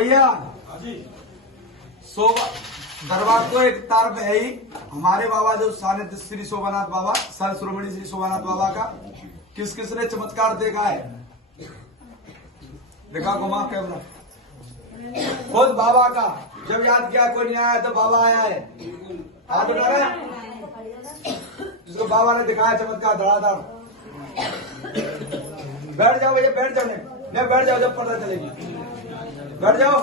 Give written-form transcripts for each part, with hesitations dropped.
भैया दरबार तो एक तरफ है ही, हमारे बाबा जो सानिध्य श्री शोभानाथ बाबा, संत शिरोमणि श्री शोभानाथ बाबा का किस किस ने चमत्कार देखा है? देखा घुमा कैमरा, खुद बाबा का जब याद किया कोई नहीं आया तो बाबा आया है, हाथ उठा रहे जिसको बाबा ने दिखाया चमत्कार धड़ाधड़। बैठ जाओ भैया, बैठ जाओ, नहीं बैठ जाओ, जब पता चलेगी बैठ जाओ,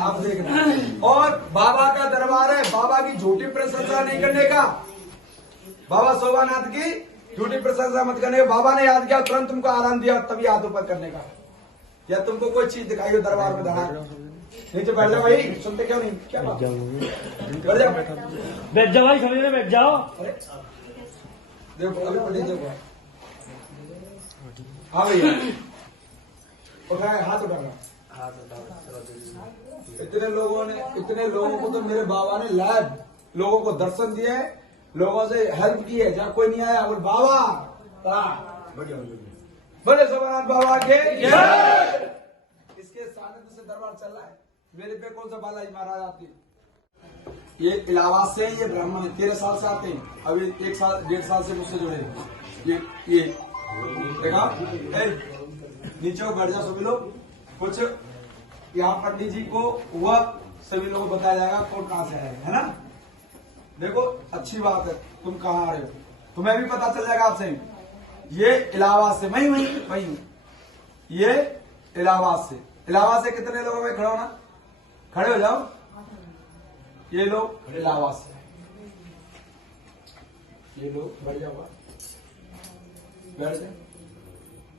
आप देखना। और बाबा का दरबार है, बाबा की झूठी प्रशंसा नहीं करने का, बाबा शोभानाथ की झूठी प्रशंसा मत करने का। बाबा ने याद किया तुरंत तुमको आराम दिया, तभी हाथ ऊपर करने का। या तुमको कोई चीज दिखाई हो दरबार में धड़ा, नीचे बैठ जाओ भाई, सुनते क्यों नहीं? क्या बात, बैठ जाओ, बैठ जाओ भाई, खड़े बैठ जाओ। देखो अभी पढ़े देखो, हाँ भैया उठाए, हाथ उठाना। इतने लोगों को तो मेरे बाबा ने लाइव लोगों को दर्शन दिए, लोगों से हेल्प की है, जहाँ कोई नहीं आया बोल बाबा बोले शोभानाथ बाबा के। इसके सानिध्य से दरबार चल रहा है, मेरे पे कौन सा बालाजी महाराज आते हैं? ये इलाहाबाद से, ये ब्राह्मण 13 साल से आते हैं, अभी 1 साल 1.5 साल से मुझसे जुड़े। ये देखा, नीचे बैठ जाओ सभी लोग। कुछ यहाँ पंडित जी को हुआ, सभी लोगों को बताया जाएगा कौन कहाँ से आए, है ना? देखो अच्छी बात है, तुम कहाँ आ रहे हो, तुम्हें भी पता चल जाएगा आपसे। ये इलाहाबाद से, वही हूँ, ये इलाहाबाद से कितने लोगों में खड़े हो ना, खड़े हो जाओ। ये लोग इलाहाबाद से, ये लोग बैठ जाओ, बैठ जाए।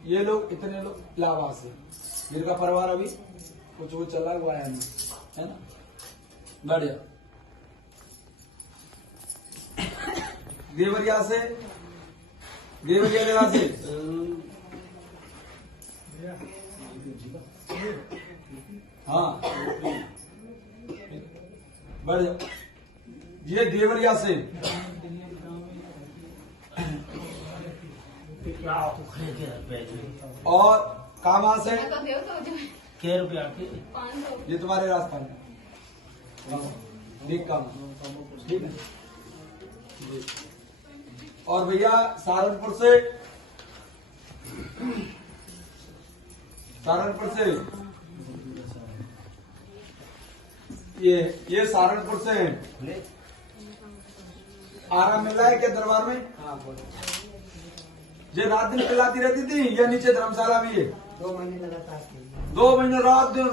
ये लोग इतने लोग इलाहाबाद से, जिनका परिवार अभी कुछ वो चला हुआ है ना, बैठ जाओ। देवरिया जिला से हाँ, बैठ जाओ। ये देवरिया से, और कामा से क्या रुपया? ये तुम्हारे राजस्थान ठीक काम, ठीक है। और भैया सहारनपुर से ये सहारनपुर से आराम मिल रहा है क्या दरबार में? ये रात दिन पिलाती रहती थी या नीचे धर्मशाला भी है? 2 महीने लगातार, 2 महीने रात दिन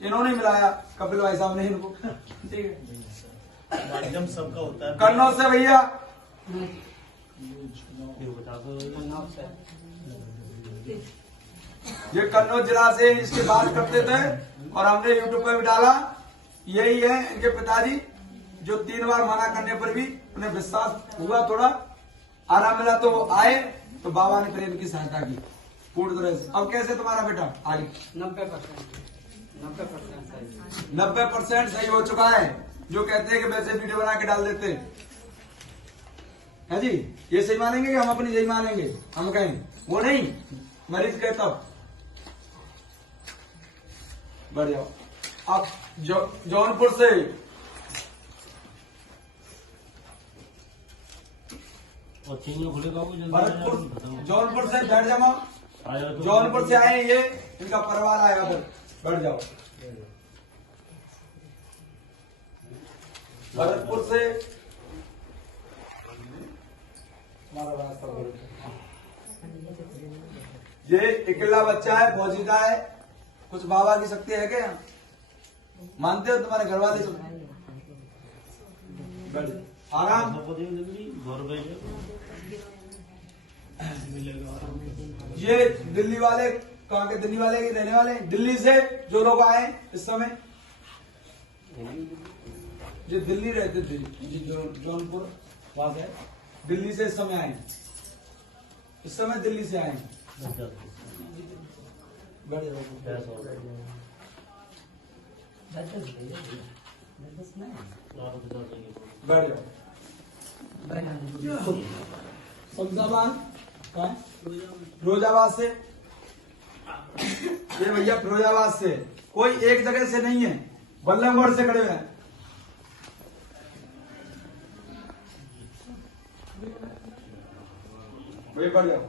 इन्होंने मिलाया, कपिल भाई साहब ने इनको, ठीक है। माध्यम सबका होता है। कन्नौज से भैया, ये कन्नौज जिला से इसके बात करते थे और हमने यूट्यूब पर भी डाला। यही है इनके पिताजी, जो 3 बार मना करने पर भी उन्हें विश्वास हुआ, थोड़ा आराम मिला तो वो आए, तो बाबा ने प्रेम की सहायता की पूर्ण तरह से। अब कैसे तुम्हारा बेटा आगे? 90% सही हो चुका है। जो कहते हैं कि वैसे वीडियो बना के डाल देते हैं जी, ये सही मानेंगे कि हम अपनी सही मानेंगे? हम कहें वो नहीं, मरीज कहता बढ़ जाओ। अब जौनपुर से जौनपुर से बैठ जाओ, जौनपुर से आए ये, इनका परिवार आएगा, बैठ जाओ। भरतपुर से ये अकेला बच्चा है, फौजीदा है, कुछ बाबा की शक्ति है क्या? मानते हो तुम्हारे घर वाले सब? आराम। ये दिल्ली वाले, कहाँ के दिल्ली वाले के रहने वाले? दिल्ली से जो लोग आए इस समय, जो दिल्ली रहते थे, जौनपुर वहां से दिल्ली से इस समय आए, इस समय दिल्ली से आए। बैठ जाओ। शमशाबाद, रोजाबाद से ये भैया फिरोजाबाद से, कोई एक जगह से नहीं है, बल्लभगढ़ से खड़े हुए हैं। वही पड़ जाओ।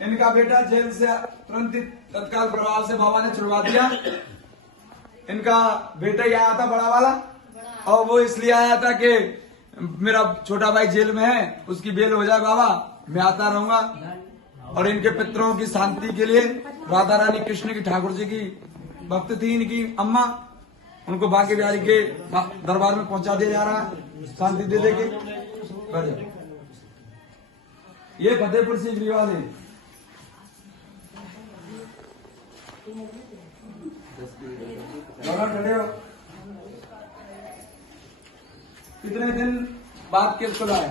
इनका बेटा जेल से तुरंत ही तत्काल प्रभाव से बाबा ने छुड़वा दिया। इनका बेटा ही आया था बड़ा वाला, और वो इसलिए आया था कि मेरा छोटा भाई जेल में है, उसकी बेल हो जाए बाबा, मैं आता रहूंगा। और इनके पितरों की शांति के लिए राधा रानी कृष्ण की ठाकुर जी की भक्त थी इनकी अम्मा, उनको बांके बिहारी के दरबार में पहुंचा दिया जा रहा है शांति दे दे के। ये फतेहपुर सीकरी वाले खड़े हो। कितने दिन बाद केस खुला है?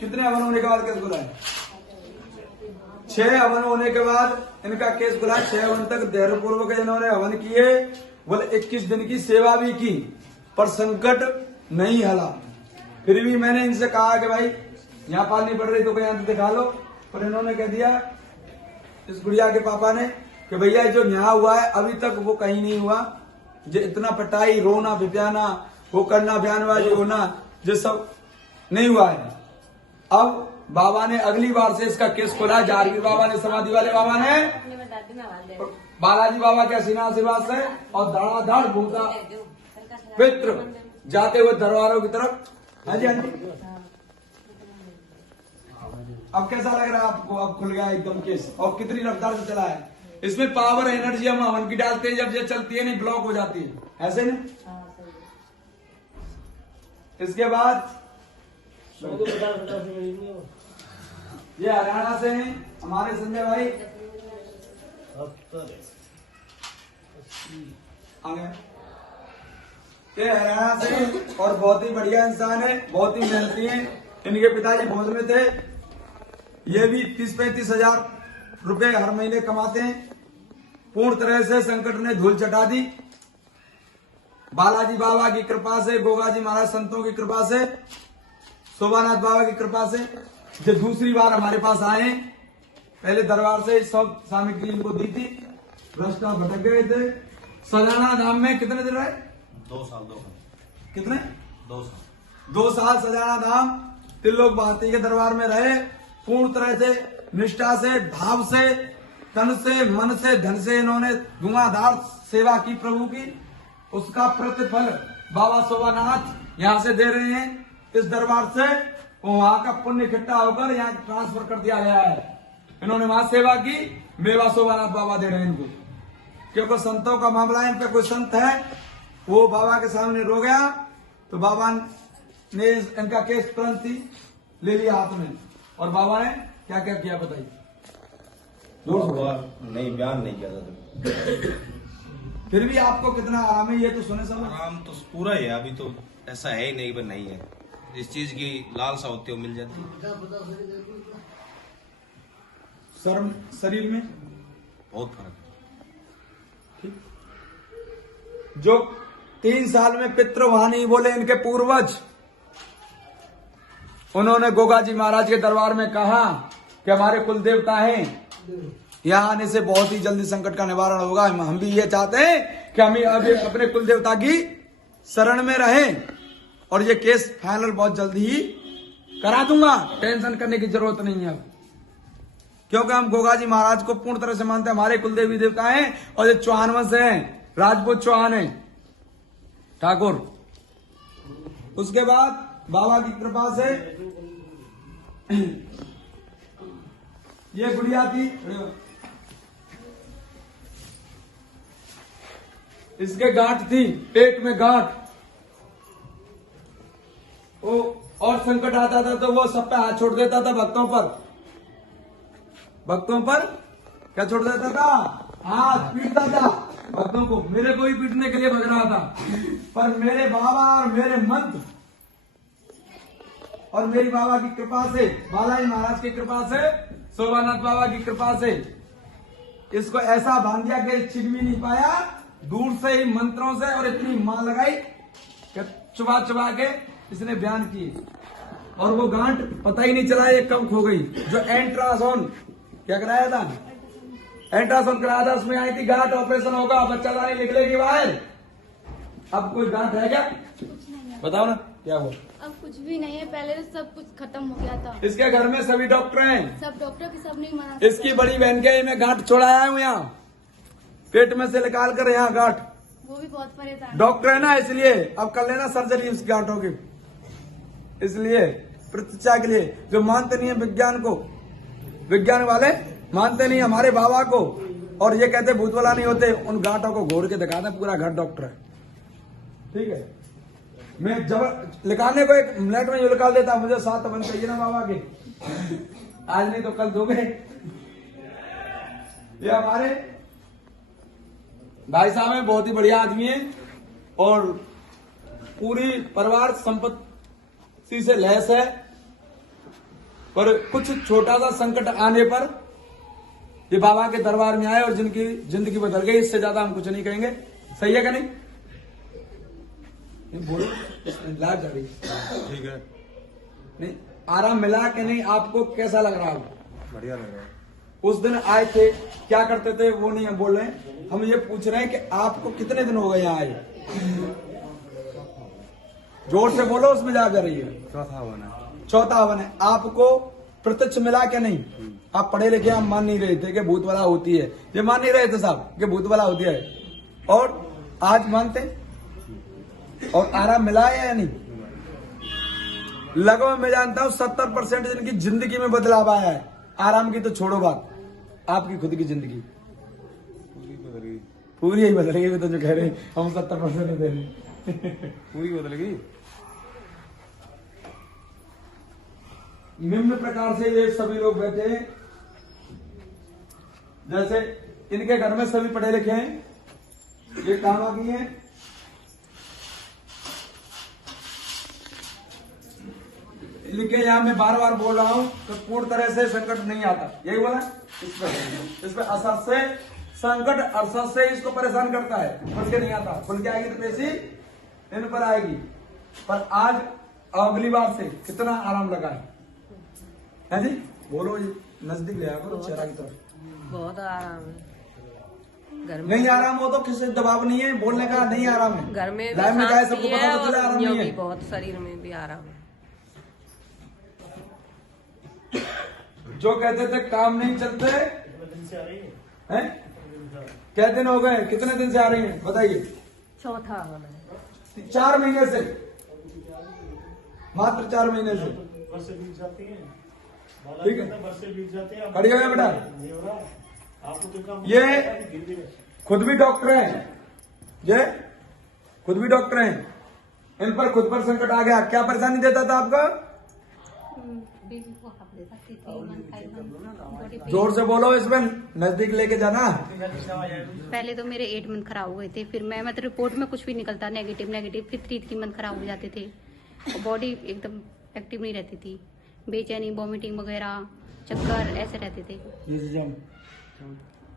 कितने हवन होने के बाद केस खुला है? 6 हवन होने के बाद इनका केस खुला। 6 हवन तक धैर्य पूर्वक इन्होंने हवन किए, बोले 21 दिन की सेवा भी की, पर संकट नहीं हला। फिर भी मैंने इनसे कहा कि भाई यहाँ पालनी पड़ रही तो कहीं यहां दिखा लो, पर इन्होंने कह दिया इस गुड़िया के पापा ने कि भैया जो न्याय हुआ है अभी तक वो कहीं नहीं हुआ। जो इतना पिटाई, रोना भिप्याना, वो करना, बयानबाजी होना, जो सब नहीं हुआ है। अब बाबा ने अगली बार से इसका केस खोला। जारवीर बाबा ने, समाधि वाले बाबा ने, बालाजी बाबा के सीना आशीर्वाद से, और धड़ाधड़ भूता पित्र जाते हुए दरबारों की तरफ। हाँ जी, हाँ जी। अब कैसा लग रहा है आपको? अब खुल गया एकदम केस, और कितनी रफ्तार से चला है। इसमें पावर एनर्जी हम हवन की डालते हैं, जब ये चलती है नहीं ब्लॉक हो जाती है, ऐसे ना। इसके बाद ये हरियाणा से हैं हमारे संजय भाई, ये हरियाणा से, और बहुत ही बढ़िया इंसान है, बहुत ही मेहनती है। इनके पिताजी फौज में थे। ये भी 30-35 हजार रुपए हर महीने कमाते हैं। पूर्ण तरह से संकट ने धूल चटा दी। बालाजी बाबा की कृपा से, गोगाजी महाराज संतों की कृपा से, शोभानाथ बाबा की कृपा से जो दूसरी बार हमारे पास आए, पहले दरबार से सब सामग्री इनको दी थी, रास्ता भटक गए थे। सजाना धाम में कितने दिन रहे? 2 साल। कितने? 2 साल। 2 साल सजाना धाम त्रिलोक भारती के दरबार में रहे। पूर्ण तरह से, निष्ठा से, भाव से, तन से, मन से, धन से इन्होंने धुआंधार सेवा की प्रभु की। उसका प्रतिफल बाबा शोभानाथ यहाँ से दे रहे हैं, इस दरबार से। वहां का पुण्य इकट्ठा होकर यहाँ ट्रांसफर कर दिया गया है। इन्होंने वहां सेवा की, मेवा शोभानाथ बाबा दे रहे हैं इनको। क्योंकि संतों का मामला है, इन पे कोई संत है वो बाबा के सामने रो गया तो बाबा ने इनका केस तुरंत ही ले लिया हाथ में। और बाबा ने क्या क्या किया बताइए? नहीं, बयान नहीं किया था। फिर भी आपको कितना आराम है ये तो सुने सब? आराम तो पूरा ही है। अभी तो ऐसा है ही नहीं कि नहीं है। इस चीज की लालसा होती है, मिल जाती है। शर्म शरीर में बहुत फर्क है। जो 3 साल में पितृ वहां नहीं बोले इनके पूर्वज, उन्होंने गोगाजी महाराज के दरबार में कहा कि हमारे कुल देवता हैं, यहाँ आने से बहुत ही जल्दी संकट का निवारण होगा। हम भी ये चाहते हैं कि हम अभी अपने कुल देवता की शरण में रहें, और ये केस फाइनल बहुत जल्दी ही करा दूंगा, टेंशन करने की जरूरत नहीं है अब। क्योंकि हम गोगाजी महाराज को पूर्ण तरह से मानते हैं, हमारे कुलदेवी देवता हैं, और ये चौहान वंश हैं, राजपूत चौहान है ठाकुर। उसके बाद बाबा की कृपा से ये गुड़िया थी, इसके गांठ थी, पेट में गांठ। वो और संकट आता था तो वो सब पे हाथ छोड़ देता था भक्तों पर। भक्तों पर क्या छोड़ देता था? हाथ पीटता था भक्तों को। मेरे को ही पीटने के लिए भग रहा था, पर मेरे बाबा और मेरे मंत्र और मेरी बाबा की कृपा से, बालाजी महाराज की कृपा से, शोभानाथ बाबा की कृपा से इसको ऐसा बांध दिया कि छिप भी नहीं पाया। दूर से ही मंत्रों से और इतनी मां लगाई कि चुबा चुबा के इसने बयान किए, और वो गांठ पता ही नहीं चला ये कब खो गई। जो एंट्रासोन क्या कराया था, अल्ट्रासाउंड कराया था, उसमें आई थी गांठ, ऑपरेशन होगा, बच्चा दानी निकलेगी बाहर। अब कोई गांठ है क्या? कुछ नहीं है, बताओ ना क्या हुआ। अब कुछ भी नहीं है, पहले तो सब कुछ खत्म हो गया था। इसके घर में सभी डॉक्टर हैं, सब डॉक्टर की सब नहीं मना। इसकी बड़ी बहन के मैं गांठ छोड़ाया हूँ यहाँ, पेट में से निकाल कर यहाँ गांठ। वो भी बहुत परेशान। डॉक्टर है ना, इसलिए अब कर लेना सर्जरी उस गांठों की, इसलिए प्रतीक्षा के लिए। जो मानते नहीं है विज्ञान को, विज्ञान वाले मानते नहीं हमारे बाबा को, और ये कहते भूत वाला नहीं होते, उन गांठों को घोड़ के दिखाते पूरा घर डॉक्टर है। ठीक है, मैं जब लिखाने को 1 मिनट में निकाल देता, मुझे 7 बन चाहिए ना बाबा के, आज नहीं तो कल दोगे। ये हमारे भाई साहब हैं, बहुत ही बढ़िया आदमी है, और पूरी परिवार संपत्ति से लैस है, पर कुछ छोटा सा संकट आने पर ये बाबा के दरबार में आए और जिनकी जिंदगी बदल गई। इससे ज्यादा हम कुछ नहीं कहेंगे। सही है क्या नहीं? बोलो, लाइव जा रही है। ठीक है, नहीं आराम मिला कि नहीं? आपको कैसा लग रहा है? बढ़िया लग रहा है। उस दिन आए थे, क्या करते थे वो नहीं हम बोल रहे हैं, हम ये पूछ रहे हैं कि आपको कितने दिन हो गए यहाँ आए? जोर से बोलो, उसमें जा रही है। चौथा हवन है। आपको प्रत्यक्ष मिला क्या नहीं? आप पढ़े लिखे, आप मान नहीं रहे थे कि भूत वाला होती है, ये मान नहीं रहे थे साहब कि भूत वाला होती है, और आज मानते, और आराम मिला है या नहीं? लगभग मैं जानता हूं 70% जिनकी जिंदगी में बदलाव आया है। आराम की तो छोड़ो बात, आपकी खुद की जिंदगी पूरी ही बदल गई। तो जो कह रहे हैं हम 70% दे रहे पूरी बदल गई। निम्न प्रकार से ये सभी लोग बैठे हैं, जैसे इनके घर में सभी पढ़े लिखे हैं, ये काम आ गई है। लिखे यहाँ मैं बार बार बोल रहा हूं तो पूर्ण तरह से संकट नहीं आता, यही बोला। इस पे असर से संकट, असर से इसको परेशान करता है, खुल के नहीं आता। खुल के आएगी तो पैसी इन पर आएगी। पर आज अगली बार से कितना आराम लगा है जी? बोलो जी, नजदीक ले करो चेहरा की तरफ। बहुत आराम है। घर में नहीं आराम हो तो किसी दबाव नहीं है, बोलने का नहीं आराम है। घर में भी लाइफ में क्या है, शांति सबको है पता तो चला और आराम यूं नहीं भी है। बहुत शरीर में भी आराम है। जो कहते थे काम नहीं चलते हैं, क्या दिन हो गए? कितने दिन से आ रही हैं बताइए? चौथा हवन है। 4 महीने से, मात्र 4 महीने से। ठीक है, खड़ी हो गया बेटा। ये खुद भी डॉक्टर हैं, ये खुद भी डॉक्टर हैं, इन पर खुद पर संकट आ गया। क्या परेशानी देता था आपका? जोर से बोलो, इसमें नजदीक लेके जाना। पहले तो मेरे 8 मंथ खराब हुए थे, फिर मैं मतलब रिपोर्ट में कुछ भी निकलता नेगेटिव, फिर 3 मंथ खराब हो जाते थे, और बॉडी एकदम एक्टिव नहीं रहती थी, बेचैनी, वॉमिटिंग वगैरह, चक्कर ऐसे रहते थे।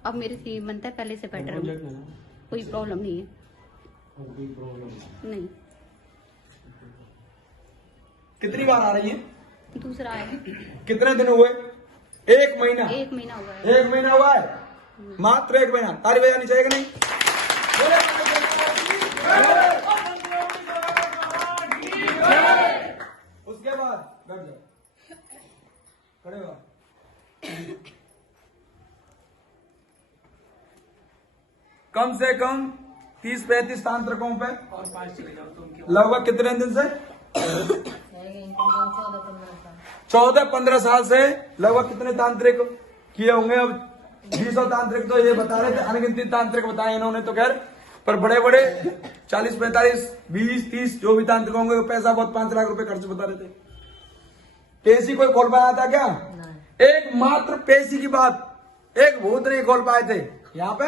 अब मेरे 3 मंथ है, पहले से बेटर हूँ, कोई प्रॉब्लम नहीं है। नहीं। कितनी बार आ रही है? दूसरा है। कितने दिन हुए? 1 महीना। 1 महीना हुआ है। 1 महीना हुआ है, मात्र 1 महीना। ताली बजानी चाहिए कि नहीं? उसके बाद बैठ जाओ, खड़े हो। कम से कम 30-35 तांत्रिकों पे लगभग कितने दिन से? 14-15 साल से लगभग कितने तांत्रिक किए होंगे? अब 200 तांत्रिक तो ये बता रहे थे, अनगिनती तांत्रिक बताए इन्होंने तो खैर, पर बड़े बड़े 40-45, 20-30 जो भी तांत्रिक होंगे, वो पैसा बहुत 5 लाख रुपए खर्च बता रहे थे। पेशी कोई खोल पाया था क्या? एक मात्र पेशी की बात एक भूत नहीं खोल पाए थे यहाँ पे।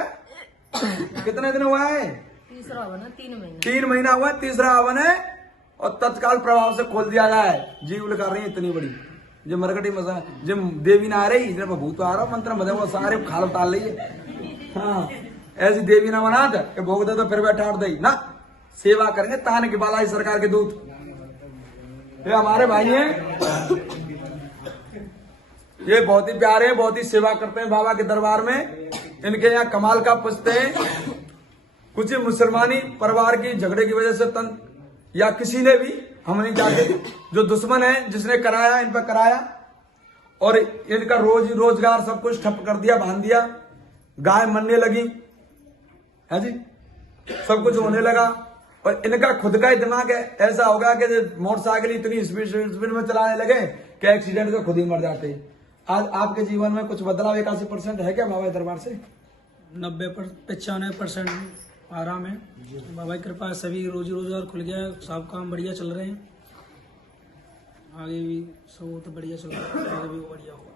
कितने दिन हुआ है? तीसरा हवन है, 3 महीने। 3 महीना हुआ, तीसरा हवन है, और तत्काल प्रभाव से खोल दिया गया है। जीव लगा रही है इतनी बड़ी, जो मरकटी मसा, जो देवी ना आ रही, जब भूत आ रहा मंत्र मजे वो सारे खाल उतार ली है। हाँ, ऐसी देवी ना बना दे भोग दे तो फिर बैठा दे ना, सेवा करेंगे ताने की बालाई सरकार के दूत। ये हमारे भाई हैं, ये बहुत ही प्यारे हैं, बहुत ही सेवा करते हैं बाबा के दरबार में। इनके यहाँ कमाल का पूछते हैं, कुछ मुसलमानी परिवार की झगड़े की वजह से तन या किसी ने भी, हम नहीं चाहते, जो दुश्मन है जिसने कराया, इन पर कराया और इनका रोजगार सब कुछ ठप कर दिया, बांध दिया, गाय मरने लगी है जी, सब कुछ होने लगा। और इनका खुद का ही दिमाग है ऐसा होगा कि मोटरसाइकिल इतनी स्पीड में चलाने लगे कि एक्सीडेंट से खुद ही मर जाते। आज आपके जीवन में कुछ बदलाव 81% है क्या बाबा दरबार से? 95% आराम है बाबा की कृपा। सभी रोजी रोजगार खुल गया है, सब काम बढ़िया चल रहे हैं, आगे भी सब तो बढ़िया चल रहा है, आगे भी बढ़िया होगा।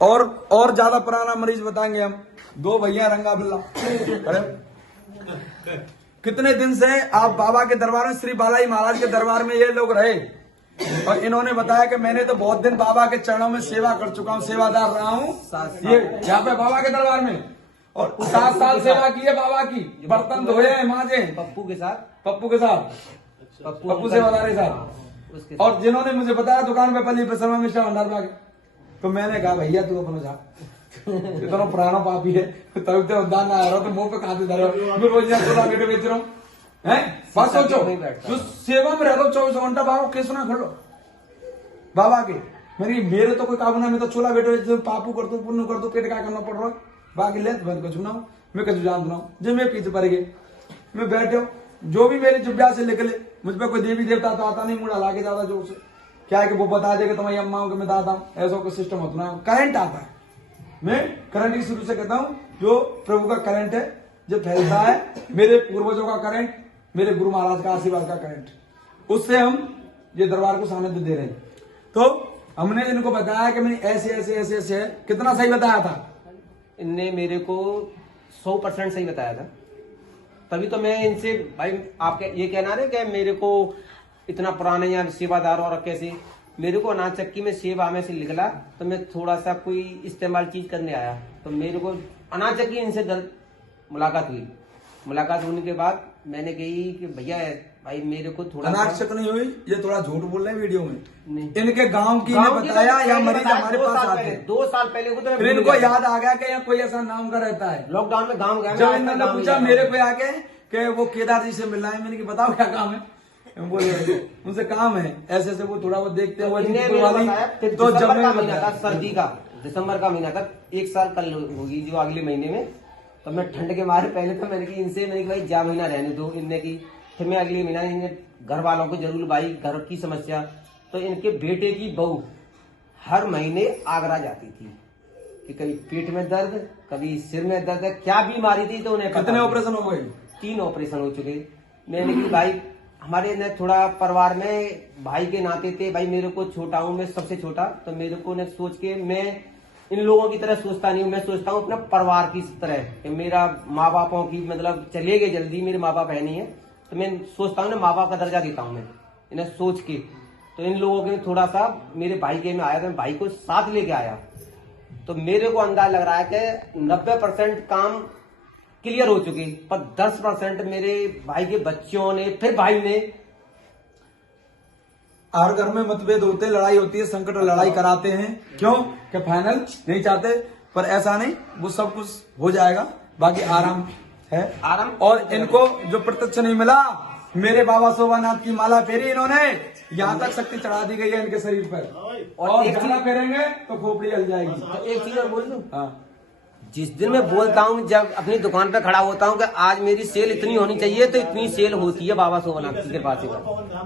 और ज्यादा पुराना मरीज बताएंगे हम, 2 भैया रंगा बिल्ला। अरे कितने दिन से आप बाबा के दरबार में, श्री बालाजी महाराज के दरबार में ये लोग रहे और इन्होंने बताया कि मैंने तो बहुत दिन बाबा के चरणों में सेवा कर चुका हूँ, सेवादार रहा हूँ ये यहाँ पे बाबा के दरबार में, और 7 साल सेवा की है बाबा की, बर्तन धोए हैं, मांजे पप्पू के साथ पप्पू सेवादार के साथ। और जिन्होंने मुझे बताया दुकान पे पल्ली प्रसन्न मिश्रा भंडार बाग, तो मैंने कहा भैया तू अपना जा, इतना पुराना पापी है, तभी तो दान आ रहा तो मुंह पे खाते धरे, मैं रोज बेटे बेच रहा हूँ हैं। बात सोचो, जो सेवा में रहता 24 घंटा बाबा के सुना खड़ो बाबा के, मेरे तो कोई काम ना, मैं तो चूल्हा बेटे पापू कर दू, पुण्य कर दू, पेट क्या करना पड़ रहा है, बाकी ले बंद कर चुनाव मैं कैसे जान बनाऊ, जब मैं पीछे पड़ गए, मैं बैठे जो भी मेरी जुब्बा से निकले, मुझ पर कोई देवी देवता तो आता नहीं, मुड़ा लाके ज्यादा जोर से, क्या है कि वो बता देगा तुम्हारी अम्मा हो कि मैं दादा हूँ, ऐसा कोई सिस्टम होता ना। करंट आता है, मैं करंट की शुरू से कहता हूँ, जो प्रभु का करंट है जो फैलता है, मेरे पूर्वजों का करंट, मेरे गुरु महाराज का आशीर्वाद का करंट, उससे हम ये दरबार को सानिध्य दे रहे हैं। तो हमने इनको बताया कि मैंने ऐसे ऐसे ऐसे ऐसे है, कितना सही बताया था इनने मेरे को 100% सही बताया था, तभी तो मैं इनसे भाई आपके ये कहना रहे कि मेरे को इतना पुराना या सेवादार और कैसे, मेरे को अनाज चक्की में सेवा में से निकला तो मैं थोड़ा सा कोई इस्तेमाल चीज करने आया, तो मेरे को अनाज चक्की इनसे मुलाकात होने के बाद मैंने कही कि भैया भाई मेरे को थोड़ा अनाज चक नहीं हुई, ये थोड़ा झूठ बोल रहे हैं वीडियो में, नहीं। इनके गांव की ने बताया या मरीज हमारे पास आते हैं 2 साल पहले को, तो फिर इनको याद आ गया कि यहाँ कोई ऐसा नाम का रहता है। लॉकडाउन में गाँव गया, जब इन्होंने पूछा मेरे को आके कि वो केदार जी से मिलना है, मैंने कि बताओ क्या काम है, बोले उनसे काम है ऐसे ऐसे, वो थोड़ा वो देखते हुए तो जब का महीना था, सर्दी का दिसंबर का महीना था, 1 साल कल होगी जो अगले महीने में, तो मैं ठंड के मारे पहले तो मैंने की इनसे, मैंने भाई जा महीना रहने दो, इनने की, फिर मैं अगले महीना इन्हें घर वालों को जरूर, भाई घर की समस्या, तो इनके बेटे की बहू हर महीने आगरा जाती थी कि कभी पेट में दर्द, कभी सिर में दर्द, क्या बीमारी थी तो उन्हें कितने ऑपरेशन हो गए? 3 ऑपरेशन हो चुके। मैंने की भाई हमारे ने थोड़ा परिवार में भाई के नाते थे, भाई मेरे को छोटा हूँ, मैं सबसे छोटा, तो मेरे को ने सोच के, मैं इन लोगों की तरह सोचता नहीं हूँ, मैं सोचता हूँ अपने परिवार की तरह कि मेरा माँ बापों की मतलब चले गए जल्दी, मेरे माँ बाप है नहीं है, तो मैं सोचता हूँ ना माँ बाप का दर्जा देता हूँ मैं इन्हें सोच के। तो इन लोगों के थोड़ा सा मेरे भाई के में आया, तो भाई को साथ लेके आया, तो मेरे को अंदाज लग रहा है कि 90% काम क्लियर हो चुके, पर 10% मेरे भाई के बच्चों ने, फिर भाई ने, हर घर में मतभेद होते, लड़ाई होती है, संकट और लड़ाई कराते हैं, क्यों कि फाइनल नहीं चाहते, पर ऐसा नहीं, वो सब कुछ हो जाएगा, बाकी आराम है, आराम। और इनको जो प्रत्यक्ष नहीं मिला, मेरे बाबा शोभानाथ की माला फेरी इन्होंने, यहाँ तक शक्ति चढ़ा दी गई है इनके शरीर पर, और ज्यादा फेरेंगे तो खोपड़ी जल जाएगी। तो एक चीज और बोल दूं, हाँ, जिस दिन मैं बोलता हूँ, जब अपनी दुकान पे खड़ा होता हूँ कि आज मेरी सेल इतनी होनी चाहिए, तो इतनी सेल होती है बाबा शोभानाथ की कृपा से।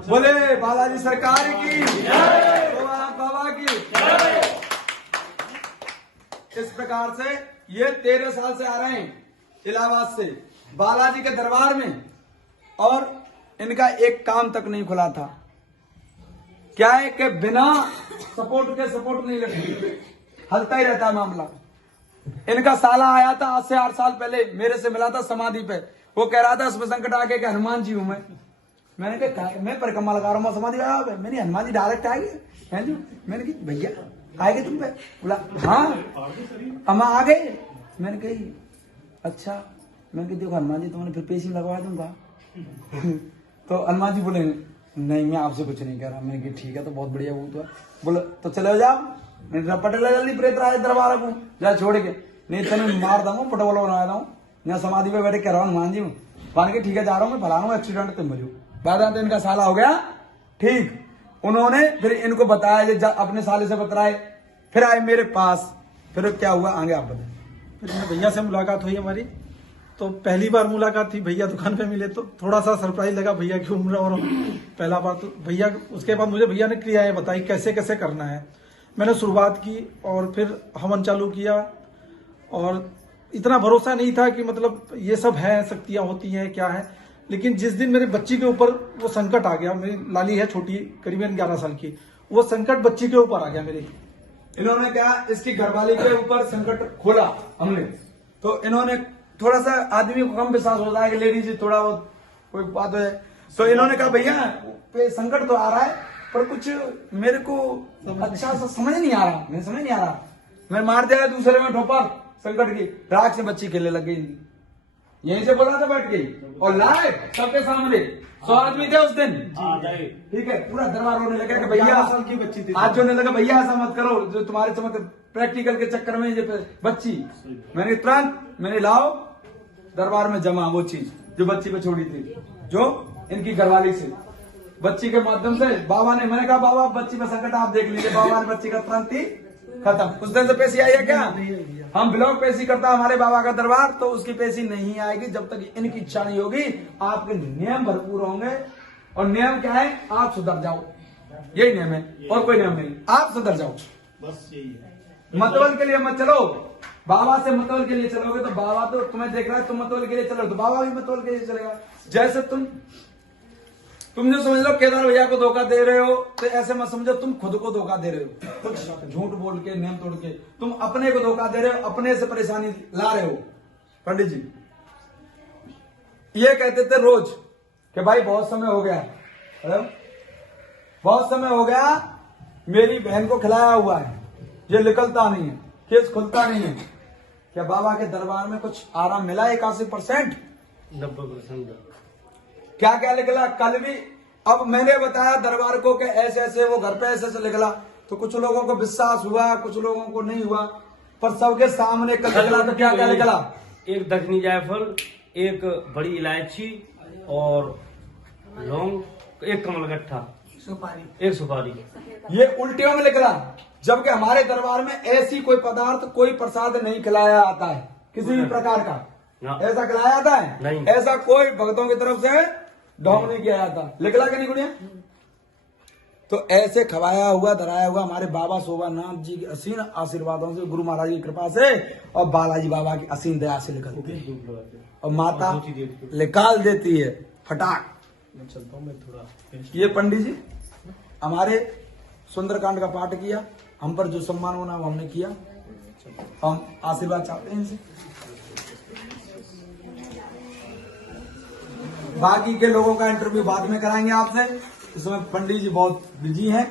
बोले बालाजी सरकार की, शोभानाथ बाबा की। इस प्रकार से ये 13 साल से आ रहे हैं इलाहाबाद से बालाजी के दरबार में, और इनका एक काम तक नहीं खुला था। क्या है कि बिना सपोर्ट के सपोर्ट नहीं लगती, हलता ही रहता है मामला। इनका साला आया था आज से 8 साल पहले, मेरे से मिला था समाधि पे, वो कह रहा था इसमें संकट आके कि हनुमान जी हूं मैंने कहा मैं परिक्रमा लगा रहा हूँ समाधि आया, मैंने हनुमान जी डायरेक्ट आ गए जी, मैंने कहा भैया आएगे तुम पे, बोला हाँ अम्मा आ गए, मैंने कही अच्छा, मैंने कहा देखो हनुमान जी तुमने फिर पेशी लगवा दूंगा तो हनुमान जी बोले नहीं मैं आपसे कुछ नहीं कह रहा, मैंने कहा ठीक है तो बहुत बढ़िया, वो तो बोले तो चले जाओ, पटेला जल्दी प्रेत राज दरबार को जा छोड़ के, नहीं तो मैं मार दूंगा, फुटबॉल बना दूँ। यहाँ समाधि पे बैठे कह रहा हूँ हनुमान जी में मान के ठीक है जा रहा हूँ मैं, फला हूँ एक्सीडेंट तुम मरियो। बाद इनका साला हो गया ठीक। उन्होंने फिर इनको बताया, अपने साले से बतराए, फिर आए मेरे पास। फिर क्या हुआ आगे आप बताएं। फिर भैया से मुलाकात हुई हमारी, तो पहली बार मुलाकात थी, भैया दुकान पे मिले तो थोड़ा सा सरप्राइज लगा भैया की उम्र और पहला बार तो भैया। उसके बाद मुझे भैया ने क्रियाएं बताई कैसे कैसे करना है। मैंने शुरुआत की और फिर हवन चालू किया, और इतना भरोसा नहीं था कि मतलब ये सब है, शक्तियां होती हैं क्या है। लेकिन जिस दिन मेरे बच्ची के ऊपर वो संकट आ गया, मेरी लाली है छोटी करीबन 11 साल की, वो संकट बच्ची के ऊपर आ गया मेरी। इन्होंने क्या इसकी घरवाली के ऊपर संकट खोला हमने, तो इन्होंने थोड़ा सा आदमी को कम विश्वास होता है कि लेडीज थोड़ा बहुत कोई बात है, तो इन्होंने कहा भैया पे संकट तो आ रहा है पर कुछ मेरे को अच्छा सा समझ नहीं आ रहा, मैं समझ नहीं आ रहा। मैं मार दिया दूसरे में ठोपर संकट की, राख से बच्ची खेलने लग गई। यहीं से बोला था बैठ के, और लाइव सबके सामने 100 आदमी थे उस दिन, ठीक है। पूरा दरबार होने लगा कि भैया 11 साल की बच्ची थी। आज होने लगा भैया ऐसा मत करो, जो तुम्हारे समझ प्रैक्टिकल के चक्कर में ये बच्ची, मैंने तुरंत मैंने लाओ दरबार में जमा वो चीज जो बच्ची पे छोड़ी थी, जो इनकी घरवाली से बच्ची के माध्यम से बाबा ने, मैंने कहा बाबा बच्ची पे संकट आप देख लीजिए, बाबा ने बच्ची का तुरंत ही खत्म। उस दिन से पेशी आई है क्या? हम ब्लॉक पेशी करता हमारे बाबा का दरबार, तो उसकी पेशी नहीं आएगी जब तक इनकी इच्छा नहीं होगी। आपके नियम भरपूर होंगे, और नियम क्या है? आप सुधर जाओ, यही नियम है और कोई नियम नहीं। आप सुधर जाओ, बस यही है। मतबल के लिए मत चलो। बाबा से मतबल के लिए चलोगे तो बाबा तो तुम्हें देख रहा है, तुम मतबल के लिए चलो तो बाबा भी मतबल के लिए चलेगा। जैसे तुम जो समझ लो केदार भैया को धोखा दे रहे हो, तो ऐसे मत समझो तुम खुद को धोखा दे रहे हो, कुछ झूठ बोल के नियम तोड़ के तुम अपने को धोखा दे रहे हो, अपने से परेशानी ला रहे हो। पंडित जी ये कहते थे रोज कि भाई बहुत समय हो गया, बहुत समय हो गया, मेरी बहन को खिलाया हुआ है, ये निकलता नहीं है, केस खुलता नहीं है। क्या बाबा के दरबार में कुछ आराम मिला? 81%, 90%। क्या क्या निकला? कल भी अब मैंने बताया दरबार को कि ऐसे ऐसे वो घर पे ऐसे ऐसे निकला, तो कुछ लोगों को विश्वास हुआ, कुछ लोगों को नहीं हुआ, पर सबके सामने कल निकला। तो क्या क्या निकला? एक दक्षिणी जायफल, एक बड़ी इलायची और लौंग, एक कमलगट्ठा, एक सुपारी। ये उल्टियों में निकला, जबकि हमारे दरबार में ऐसी कोई पदार्थ, कोई प्रसाद नहीं खिलाया आता है किसी भी प्रकार का। ऐसा खिलाया जाता है? नहीं। ऐसा कोई भक्तों की तरफ से ढोंग नहीं किया जाता। निकला कि नहीं गुड़िया? तो ऐसे खवाया हुआ धराया हुआ हमारे बाबा शोभानाथ जी के असीम आशीर्वादों से, गुरु महाराज की कृपा से और बालाजी बाबा की असीम दया से निकलती है, और माता निकाल देती है फटाक। ये पंडित जी हमारे सुंदरकांड का पाठ किया, हम पर जो सम्मान होना वो हमने किया, हम आशीर्वाद चाहते हैं इनसे। बाकी के लोगों का इंटरव्यू बाद में कराएंगे आपसे, इस समय पंडित जी बहुत बिजी हैं,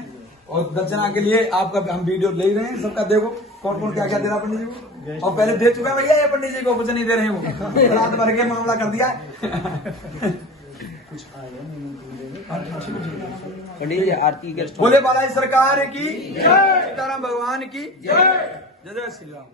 और दक्षिणा के लिए आपका हम वीडियो ले रहे हैं सबका। देखो कौन कौन क्या क्या दे रहा पंडित जी को, और पहले दे चुका है भैया ये पंडित जी को, कुछ नहीं दे रहे हैं वो, रात भर के मामला कर दिया। पंडित जी आरती के बोले बालाजी सरकार की जय, सीताराम भगवान की जय, जय जय श्री राम।